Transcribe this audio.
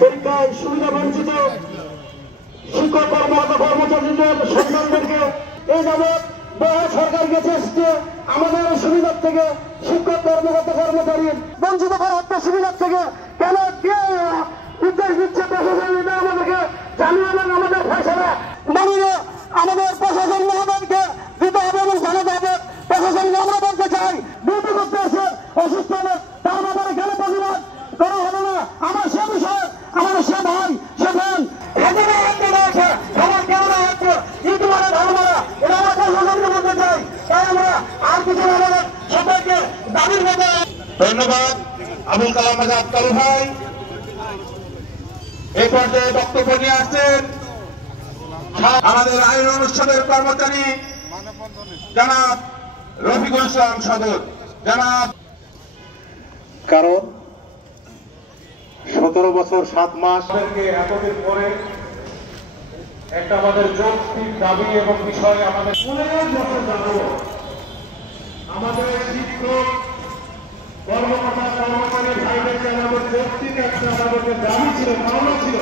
পরীক্ষায় সুবিধা বঞ্চিত শিক্ষক কর্মচারীদের সন্তানদেরকে এই যাবৎ বহু সরকার গেছে এসছে আমাদের সুবিধার থেকে শিক্ষক কর্মচারী বঞ্চিত করা হত্যা সুবিধার থেকে কেন কে নির্দেশ দিচ্ছে প্রশাসন আমাদেরকে জানিয়ে দেন আমাদের ফয়সালা মানিয়ে আমাদের প্রশাসন মহোদয়কে দিতে হবে এবং জানাতে হবে। প্রশাসনকে আমরা বলতে চাই ডিউটি করতে এসে অসুস্থ হলে তার ব্যাপারে গেলে প্রতিবাদ করা হবে না। আমার সে বিষয় আমার সে ভাই সে বোন আমার কেমন হচ্ছে ইউটিউবারে ধর্মরা এটা আমরা প্রশাসনকে বলতে চাই। তাই আমরা আর কিছু আমাদের সবাইকে দাবির মধ্যে ধন্যবাদ আবুল কালাম আজাদ কালু ভাই। এই পর্যায়ে বক্তব্য নিয়ে আসছেন আমাদের আইন অনুষ্ঠানের কর্মচারী জনাব রফিকুল ইসলাম সদর। জনাব কারণ 17 বছর 7 মাস এতদিন পরে একটা আমাদের যৌক্তিক দাবি এবং বিষয় আমাদের 15 বছর যাবত আমাদের শিক্ষক কর্মকর্তা কর্মচারী ভাইদেরকে আমাদের যৌক্তিক একটা আমাদের দাবি ছিল, পাওনা ছিল